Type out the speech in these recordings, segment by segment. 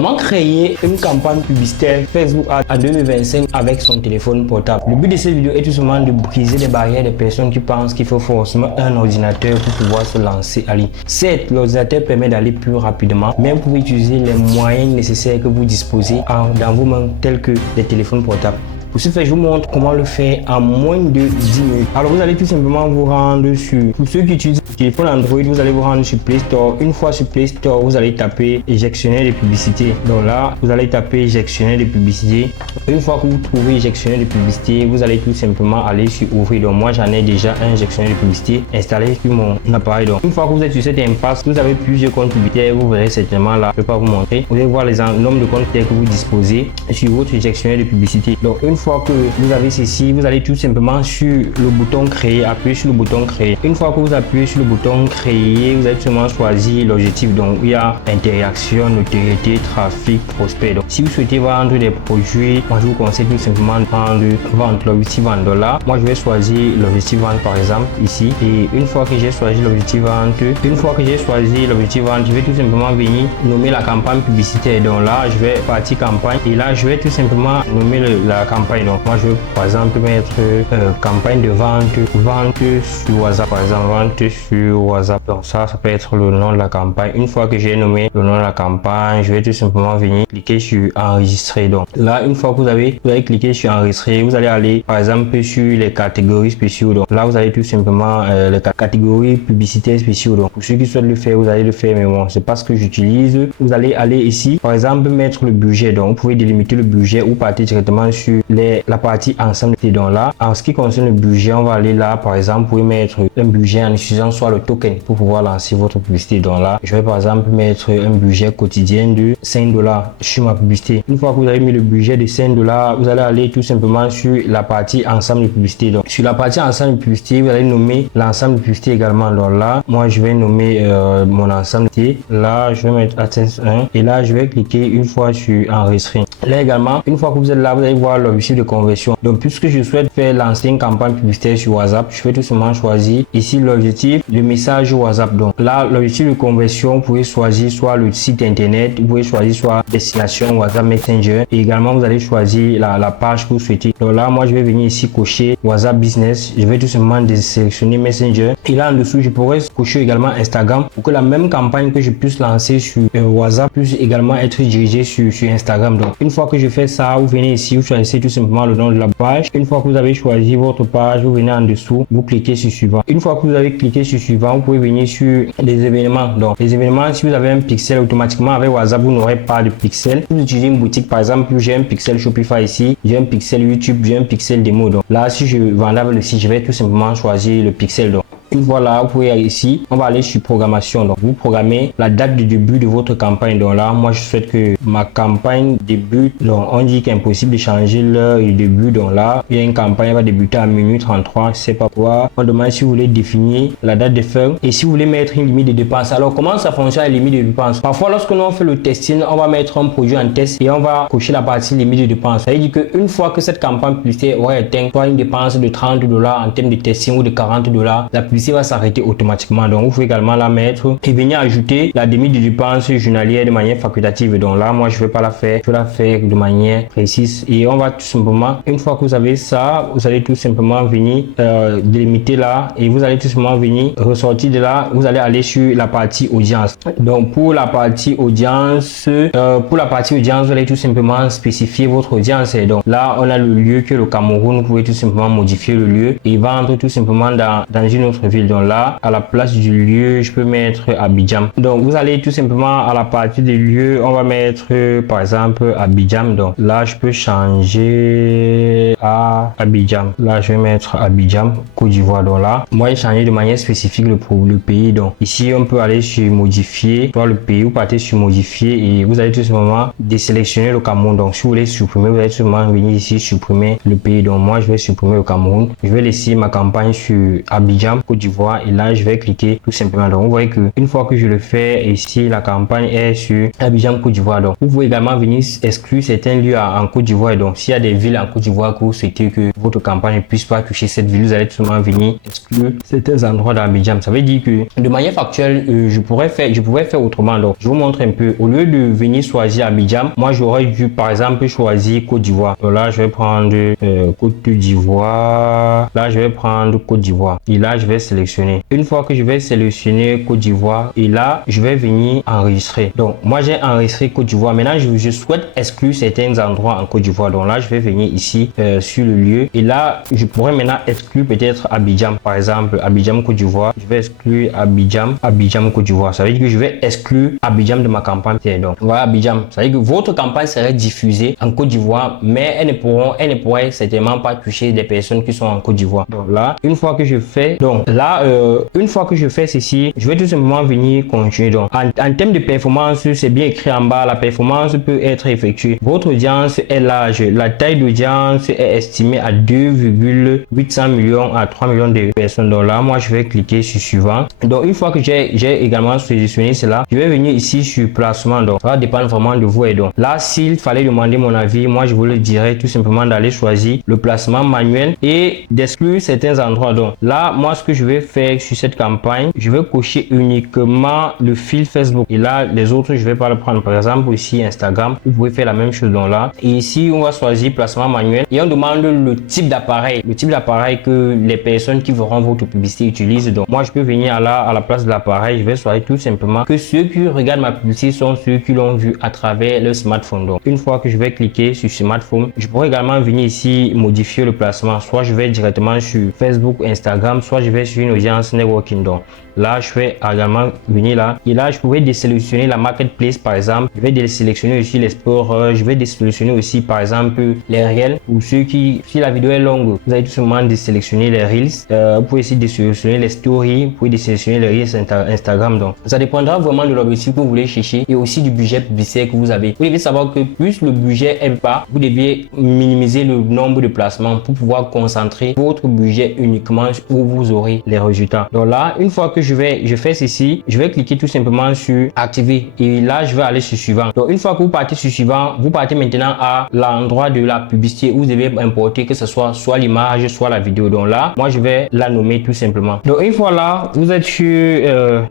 Comment créer une campagne publicitaire Facebook Ads en 2025 avec son téléphone portable? Le but de cette vidéo est tout simplement de briser les barrières des personnes qui pensent qu'il faut forcément un ordinateur pour pouvoir se lancer en ligne. Certes, l'ordinateur permet d'aller plus rapidement, mais vous pouvez utiliser les moyens nécessaires que vous disposez dans vos mains, tels que les téléphones portables. Pour ce faire, je vous montre comment le faire en moins de 10 minutes. Alors, vous allez tout simplement vous rendre sur... Pour ceux qui utilisent le téléphone Android, vous allez vous rendre sur Play Store. Une fois sur Play Store, vous allez taper éjectionnaire de publicité. Donc là, vous allez taper éjectionnaire de publicité. Une fois que vous trouvez éjectionnaire de publicité, vous allez tout simplement aller sur ouvrir. Donc moi, j'en ai déjà un éjectionnaire de publicité installé sur mon appareil. Donc une fois que vous êtes sur cette impasse, vous avez plusieurs comptes publicitaires. Vous verrez certainement là, je ne vais pas vous montrer. Vous allez voir les nombres de comptes publicitaires que vous disposez sur votre éjectionnaire de publicité. Donc une fois que vous avez ceci, vous allez tout simplement sur le bouton créer, appuyer sur le bouton créer. Une fois que vous appuyez sur le bouton créer, vous allez tout simplement choisir l'objectif. Donc il y a interaction, notoriété, trafic, prospect. Donc si vous souhaitez vendre des produits, moi je vous conseille tout simplement de prendre vente, l'objectif en dollars. Moi je vais choisir l'objectif vente par exemple ici. Et une fois que j'ai choisi l'objectif vente, je vais tout simplement venir nommer la campagne publicitaire. Donc là je vais partir campagne et là je vais tout simplement nommer la campagne. Donc moi je vais par exemple mettre campagne de vente sur WhatsApp, par exemple vente sur WhatsApp. Donc ça peut être le nom de la campagne. Une fois que j'ai nommé le nom de la campagne, je vais tout simplement venir cliquer sur enregistrer. Donc là une fois que vous allez cliquer sur enregistrer, vous allez aller par exemple sur les catégories spéciaux. Donc là vous allez tout simplement les catégories publicitaires spéciaux. Donc pour ceux qui souhaitent le faire, vous allez le faire, mais bon c'est pas ce que j'utilise. Vous allez aller ici par exemple mettre le budget. Donc vous pouvez délimiter le budget ou partir directement sur la partie ensemble. Donc là en ce qui concerne le budget, on va aller là par exemple, vous pouvez mettre un budget en utilisant soit le token pour pouvoir lancer votre publicité. Donc là je vais par exemple mettre un budget quotidien de 5 $ sur ma publicité. Une fois que vous avez mis le budget de 5 $, vous allez aller tout simplement sur la partie ensemble de publicité. Donc sur la partie ensemble de publicité, vous allez nommer l'ensemble de publicité également. Donc là moi je vais nommer mon ensemble de publicité. Là je vais mettre AdSense 1 et là je vais cliquer une fois sur enregistrer. Là également, une fois que vous êtes là, vous allez voir l'objectif de conversion. Donc puisque je souhaite faire lancer une campagne publicitaire sur WhatsApp, je vais tout simplement choisir ici l'objectif de message WhatsApp. Donc là l'objectif de conversion, vous pouvez choisir soit le site internet, vous pouvez choisir soit destination WhatsApp Messenger et également vous allez choisir la page que vous souhaitez. Donc là moi je vais venir ici cocher WhatsApp Business, je vais tout simplement sélectionner Messenger et là en dessous je pourrais cocher également Instagram pour que la même campagne que je puisse lancer sur WhatsApp puisse également être dirigée sur Instagram. Donc une fois que je fais ça, vous venez ici, vous choisissez tout simplement le nom de la page. Une fois que vous avez choisi votre page, vous venez en dessous, vous cliquez sur suivant. Une fois que vous avez cliqué sur suivant, vous pouvez venir sur les événements. Donc les événements, si vous avez un pixel, automatiquement avec WhatsApp vous n'aurez pas de pixel. Si vous utilisez une boutique, par exemple j'ai un pixel Shopify ici, j'ai un pixel YouTube, j'ai un pixel démo. Donc là si je vendais avec le site, je vais tout simplement choisir le pixel. Donc une fois là, vous pouvez ici, on va aller sur programmation. Donc vous programmez la date de début de votre campagne. Donc là moi je souhaite que ma campagne débute. Donc on dit qu'impossible de changer l'heure de début. Donc là il y a une campagne qui va débuter à minuit 33, je sais pas quoi. On demande si vous voulez définir la date de fin et si vous voulez mettre une limite de dépenses. Alors comment ça fonctionne, la limite de dépenses? Parfois lorsque nous on fait le testing, on va mettre un produit en test et on va cocher la partie limite de dépenses. Ça veut dire qu'une fois que cette campagne publicitaire aura atteint soit une dépense de 30 $ en termes de testing ou de 40 $, la publicité va s'arrêter automatiquement. Donc vous pouvez également la mettre et venir ajouter la limite de dépenses journalière de manière facultative. Donc là moi je vais pas la faire, je vais la faire de manière précise et on va tout simplement, une fois que vous avez ça, vous allez tout simplement venir délimiter là et vous allez tout simplement venir ressortir de là, vous allez aller sur la partie audience. Donc pour la partie audience, vous allez tout simplement spécifier votre audience. Et donc là on a le lieu que le Cameroun, vous pouvez tout simplement modifier le lieu et vendre tout simplement dans une autre ville. Donc là à la place du lieu je peux mettre Abidjan. Donc vous allez tout simplement à la partie des lieux, on va mettre par exemple Abidjan. Donc là je peux changer à Abidjan. Là je vais mettre Abidjan, Côte d'Ivoire. Donc là moi j'ai changé de manière spécifique le pays. Donc ici on peut aller sur modifier, soit le pays, ou partir sur modifier et vous allez tout simplement désélectionner le Cameroun. Donc si vous voulez supprimer, vous allez tout simplement venir ici supprimer le pays. Donc moi je vais supprimer le Cameroun, je vais laisser ma campagne sur Abidjan, Côte d'Ivoire et là je vais cliquer tout simplement. Donc vous voyez que une fois que je le fais ici, la campagne est sur Abidjan, Côte d'Ivoire. Donc vous pouvez également venir exclure certains lieux en Côte d'Ivoire. Donc s'il y a des villes en Côte d'Ivoire que vous souhaitez que votre campagne ne puisse pas toucher cette ville, vous allez tout simplement venir exclure certains endroits d'Abidjan. Ça veut dire que de manière factuelle, je pouvais faire autrement. Donc je vous montre un peu. Au lieu de venir choisir Abidjan, moi j'aurais dû par exemple choisir Côte d'Ivoire. Donc là je vais prendre Côte d'Ivoire. Là je vais prendre Côte d'Ivoire et là je vais sélectionner. Une fois que je vais sélectionner Côte d'Ivoire et là je vais venir enregistrer. Donc moi j'ai enregistré Côte d'Ivoire. Maintenant je souhaite exclure certains endroits en Côte d'Ivoire. Donc là je vais venir ici sur le lieu et là je pourrais maintenant exclure peut-être Abidjan, par exemple Abidjan, Côte d'Ivoire. Je vais exclure Abidjan, Côte d'Ivoire. Ça veut dire que je vais exclure Abidjan de ma campagne. Donc voilà Abidjan. Ça veut dire que votre campagne serait diffusée en Côte d'Ivoire, mais elle ne pourrait certainement pas toucher des personnes qui sont en Côte d'Ivoire. Donc là, une fois que je fais, ceci, je vais tout simplement venir continuer. Donc en termes de performance, c'est bien écrit en bas, la performance peut être effectuée. Votre audience est large. La taille d'audience est estimée à 2,800 millions à 3 millions de personnes. Donc là, moi, je vais cliquer sur suivant. Donc une fois que j'ai également sélectionné cela, je vais venir ici sur placement. Donc ça va dépendre vraiment de vous. Et donc là, s'il fallait demander mon avis, moi, je vous le dirais tout simplement d'aller choisir le placement manuel et d'exclure certains endroits. Donc là, moi, ce que je vais faire sur cette campagne, je vais cocher uniquement le fil Facebook et là, les autres, je vais pas le prendre. Par exemple, ici, Instagram, vous pouvez faire la même chose. Donc là, et ici, on va choisir placement manuel et on demande le type d'appareil, que les personnes qui verront votre publicité utilisent. Donc moi, je peux venir à la place de l'appareil, je vais choisir tout simplement que ceux qui regardent ma publicité sont ceux qui l'ont vu à travers le smartphone. Donc une fois que je vais cliquer sur smartphone, je pourrais également venir ici modifier le placement. Soit je vais directement sur Facebook, Instagram, soit je vais sur une audience networking. Donc là, je vais également venir là et là, je pourrais désélectionner la marketplace par exemple. Je vais désélectionner aussi les sports. Je vais désélectionner aussi par exemple les réels ou ceux qui, si la vidéo est longue, vous allez tout simplement désélectionner les reels. Vous pouvez aussi désélectionner les stories. Vous pouvez désélectionner les reels Instagram. Donc ça dépendra vraiment de l'objectif que vous voulez chercher et aussi du budget publicitaire que vous avez. Vous devez savoir que plus le budget est bas, vous devez minimiser le nombre de placements pour pouvoir concentrer votre budget uniquement où vous aurez les résultats. Donc là, une fois que je fais ceci, je vais cliquer tout simplement sur activer et là je vais aller sur suivant. Donc une fois que vous partez sur suivant, vous partez maintenant à l'endroit de la publicité où vous devez importer que ce soit l'image, soit la vidéo. Donc là, moi je vais la nommer tout simplement. Donc une fois là, vous êtes sur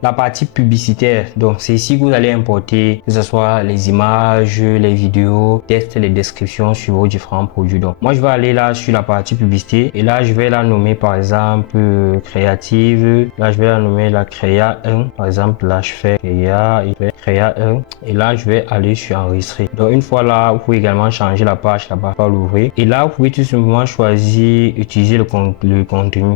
la partie publicitaire. Donc c'est ici que vous allez importer que ce soit les images, les vidéos, textes, les descriptions sur vos différents produits. Donc moi je vais aller là sur la partie publicité et là je vais la nommer par exemple créative. Là je vais la nommer la créa 1 par exemple. Là je fais créa 1 et là je vais aller sur enregistrer. Donc une fois là, vous pouvez également changer la page là-bas, pas l'ouvrir et là vous pouvez tout simplement choisir utiliser le contenu.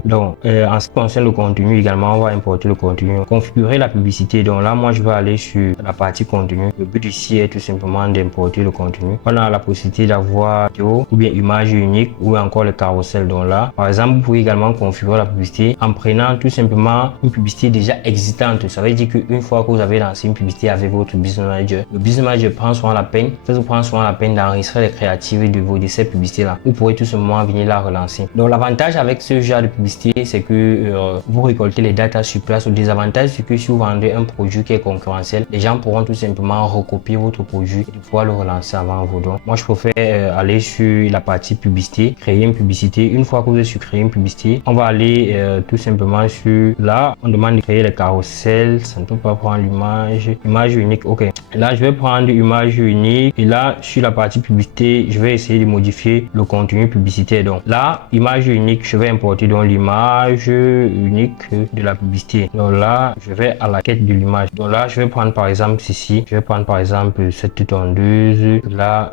Donc en ce qui concerne le contenu également, on va importer le contenu, configurer la publicité. Donc là moi je vais aller sur la partie contenu. Le but ici est tout simplement d'importer le contenu. On a la possibilité d'avoir vidéo ou bien image unique ou encore le carrousel. Donc là par exemple, vous pouvez également configurer la publicité en prenant tout simplement une publicité déjà existante. Ça veut dire qu'une fois que vous avez lancé une publicité avec votre business manager, le business manager prend souvent la peine, d'enregistrer les créatives de ces publicités là. Vous pourrez tout simplement venir la relancer. Donc l'avantage avec ce genre de publicité, c'est que vous récoltez les datas sur place. Le désavantage, c'est que si vous vendez un produit qui est concurrentiel, les gens pourront tout simplement recopier votre produit et pouvoir le relancer avant vous. Donc moi je préfère aller sur la partie publicité, créer une publicité. Une fois que vous êtes sur créer une publicité, on va aller tout simplement sur là, on demande de créer les carousels. Ça ne peut pas prendre image unique. Ok, là je vais prendre image unique et là sur la partie publicité, je vais essayer de modifier le contenu publicitaire. Donc là, image unique, je vais importer donc l'image unique de la publicité. Donc là, je vais à la quête de l'image. Donc là, je vais prendre par exemple ceci. Je vais prendre par exemple cette tondeuse. Là,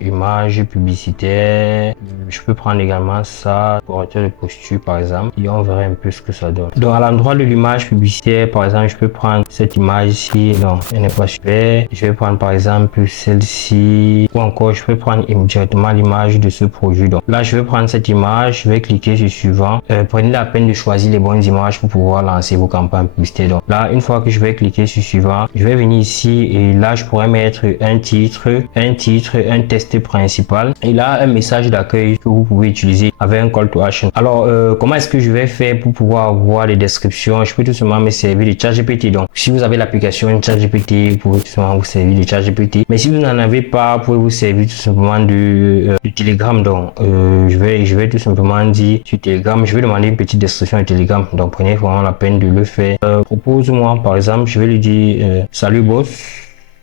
image publicitaire. Je peux prendre également ça, correcteur de posture par exemple. Et on verra un peu ce que ça donne. Donc à l'endroit de l'image publicitaire, par exemple, je peux prendre cette image ici. Non, elle n'est pas super. Je vais prendre par exemple celle-ci. Ou encore, je peux prendre directement l'image de ce produit. Donc là, je vais prendre cette image. Je vais cliquer sur suivant. Prenez la peine de choisir les bonnes images pour pouvoir lancer vos campagnes publicitaires. Donc là, une fois que je vais cliquer sur suivant, je vais venir ici et là, je pourrais mettre un titre, un texte principal et là, un message d'accueil que vous pouvez utiliser avec un call to action. Alors, comment est-ce que je vais faire pour pour pouvoir avoir des descriptions, je peux tout simplement me servir de ChatGPT. Donc, si vous avez l'application ChatGPT, vous pouvez tout simplement vous servir de ChatGPT. Mais si vous n'en avez pas, vous pouvez vous servir tout simplement de Telegram. Donc, je vais tout simplement dire sur Telegram, je vais demander une petite description de Telegram. Donc, prenez vraiment la peine de le faire. Propose-moi, par exemple, je vais lui dire salut boss.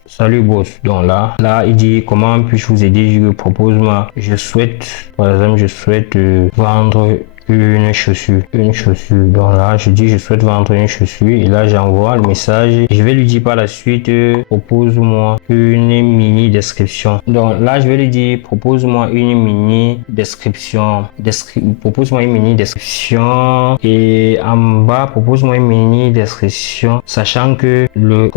Salut boss. Donc là il dit comment puis-je vous aider. Je propose-moi, je souhaite, par exemple, je souhaite vendre une chaussure. Donc là je dis je souhaite vendre une chaussure et là j'envoie le message. Je vais lui dire par la suite propose-moi une mini description. Donc là je vais lui dire propose-moi une mini description. Propose-moi une mini description et en bas propose-moi une mini description, sachant que le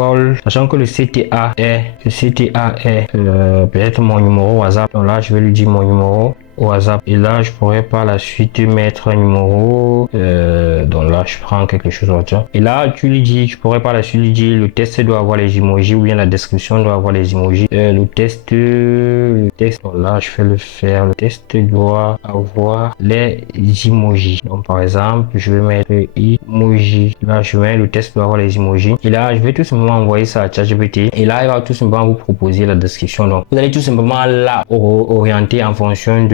CTA est peut-être mon numéro WhatsApp. Donc là je vais lui dire mon numéro WhatsApp et là je pourrais par la suite mettre un numéro donc là je prends quelque chose d'autre et là tu lui dis, je pourrais par la suite lui dire le test doit avoir les emojis ou bien la description doit avoir les emojis. Le test donc là je vais le faire, le test doit avoir les emojis. Donc par exemple je vais mettre emoji, là je mets le test doit avoir les emojis et là je vais tout simplement envoyer ça à ChatGPT et là il va tout simplement vous proposer la description. Donc vous allez tout simplement là orienter en fonction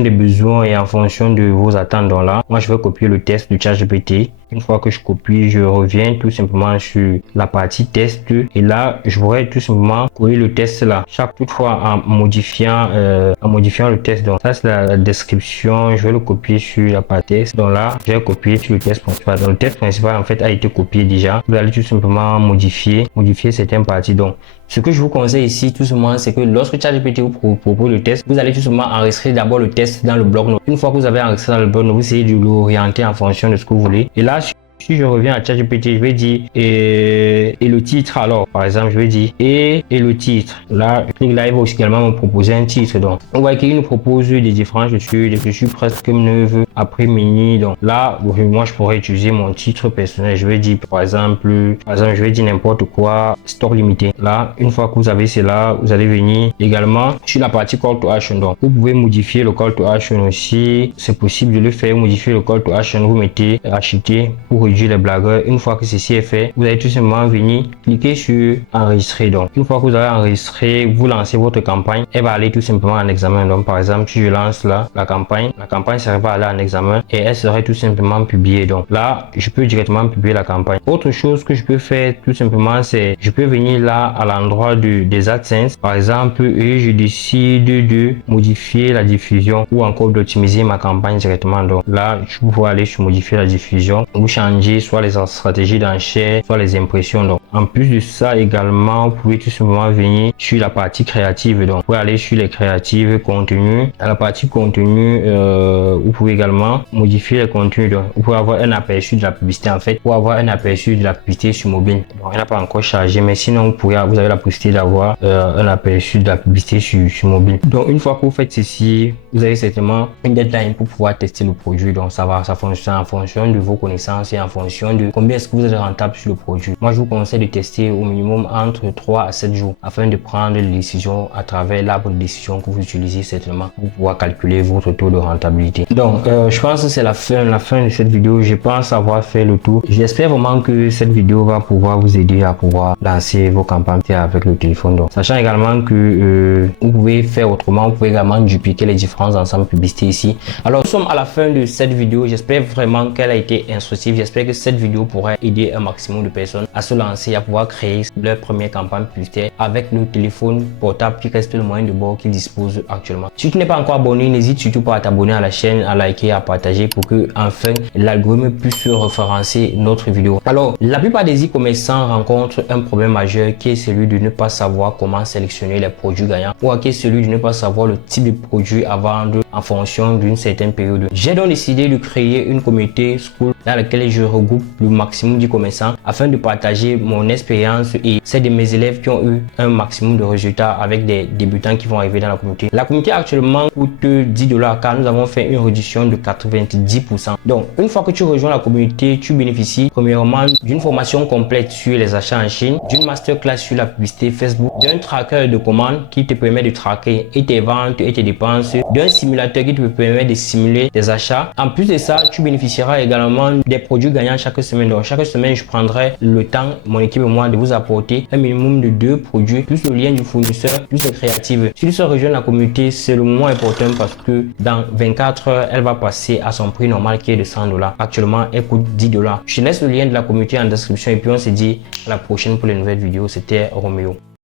des besoins et en fonction de vos attentes. Donc là, moi, je vais copier le test de ChatGPT. Une fois que je copie, je reviens tout simplement sur la partie test et là, je pourrais tout simplement coller le test là. Toutefois, en modifiant le test. Donc ça, c'est la description. Je vais le copier sur la partie test. Donc là, je vais copier sur le test principal. Donc le test principal en fait a été copié déjà. Vous allez tout simplement modifier certaines parties. Donc ce que je vous conseille ici tout simplement, c'est que lorsque ChatGPT vous propose le test, vous allez tout simplement enregistrer d'abord le test dans le bloc-notes. Une fois que vous avez enregistré dans le bloc-notes, vous essayez de l'orienter en fonction de ce que vous voulez. Et là, si je reviens à ChatGPT, je vais dire et le titre. Alors, par exemple, je vais dire et le titre. Là, je clique là, il va aussi également me proposer un titre. Donc, on voit qu'il nous propose des différentes chaussures, des chaussures presque neuves après mini. Donc là, moi, je pourrais utiliser mon titre personnel. Je vais dire, par exemple, je vais dire n'importe quoi, stock limité. Là, une fois que vous avez cela, vous allez venir également sur la partie call to action. Donc, vous pouvez modifier le call to action aussi. C'est possible de le faire. Modifier le call to action. Vous mettez acheter pour réduire les blagueurs. Une fois que ceci est fait, vous allez tout simplement venir cliquer sur enregistrer. Donc, une fois que vous avez enregistré, vous lancez votre campagne. Elle va aller tout simplement en examen. Donc, par exemple, si je lance là la campagne serait aller en examen et elle serait tout simplement publiée. Donc là, je peux directement publier la campagne. Autre chose que je peux faire tout simplement, c'est je peux venir là à l'endroit des AdSense, par exemple, et je décide de modifier la diffusion ou encore d'optimiser ma campagne directement. Donc là, je peux aller sur modifier la diffusion ou changer soit les stratégies d'enchères, soit les impressions. Donc en plus de ça également, vous pouvez tout simplement venir sur la partie créative. Donc vous pouvez aller sur les créatives, contenu. À la partie contenu, vous pouvez également modifier les contenus. Donc vous pouvez avoir un aperçu de la publicité. En fait, pour avoir un aperçu de la publicité sur mobile. Donc elle n'a pas encore chargé, mais sinon vous avez la possibilité d'avoir un aperçu de la publicité sur mobile. Donc une fois que vous faites ceci, vous avez certainement une deadline pour pouvoir tester le produit. Donc ça fonctionne en fonction de vos connaissances et en fonction de combien est-ce que vous êtes rentable sur le produit. Moi, je vous conseille de tester au minimum entre 3 à 7 jours afin de prendre les décisions à travers l'arbre de décision que vous utilisez certainement pour pouvoir calculer votre taux de rentabilité. Donc je pense que c'est la fin de cette vidéo. Je pense avoir fait le tour. J'espère vraiment que cette vidéo va pouvoir vous aider à pouvoir lancer vos campagnes avec le téléphone. Donc sachant également que vous pouvez faire autrement, vous pouvez également dupliquer les différents ensembles publicités ici. Alors nous sommes à la fin de cette vidéo. J'espère vraiment qu'elle a été instructive. J'espère que cette vidéo pourrait aider un maximum de personnes à se lancer, à pouvoir créer leur première campagne publicitaire avec le téléphone portable qui reste le moyen de bord qu'ils disposent actuellement. Si tu n'es pas encore abonné, n'hésite surtout pas à t'abonner à la chaîne, à liker, à partager pour que enfin l'algorithme puisse référencer notre vidéo. Alors la plupart des e-commerçants rencontrent un problème majeur qui est celui de ne pas savoir comment sélectionner les produits gagnants ou qui est celui de ne pas savoir le type de produit à vendre en fonction d'une certaine période. J'ai donc décidé de créer une communauté school dans laquelle je je regroupe le maximum de commerçants afin de partager mon expérience et celle de mes élèves qui ont eu un maximum de résultats avec des débutants qui vont arriver dans la communauté. La communauté actuellement coûte 10 $ car nous avons fait une réduction de 90%. Donc, une fois que tu rejoins la communauté, tu bénéficies premièrement d'une formation complète sur les achats en Chine, d'une masterclass sur la publicité Facebook, d'un tracker de commandes qui te permet de traquer et tes ventes et tes dépenses, d'un simulateur qui te permet de simuler tes achats. En plus de ça, tu bénéficieras également des produits gagnants chaque semaine. Donc, chaque semaine, je prendrai le temps, mon équipe et moi, de vous apporter un minimum de 2 produits, plus le lien du fournisseur, plus les créatives. Si tu souhaites rejoindre la communauté, c'est le moment important parce que dans 24 heures, elle va passer à son prix normal qui est de 100 $. Actuellement, elle coûte 10 $. Je te laisse le lien de la communauté en description et puis on se dit à la prochaine pour les nouvelles vidéos. C'était Roméo.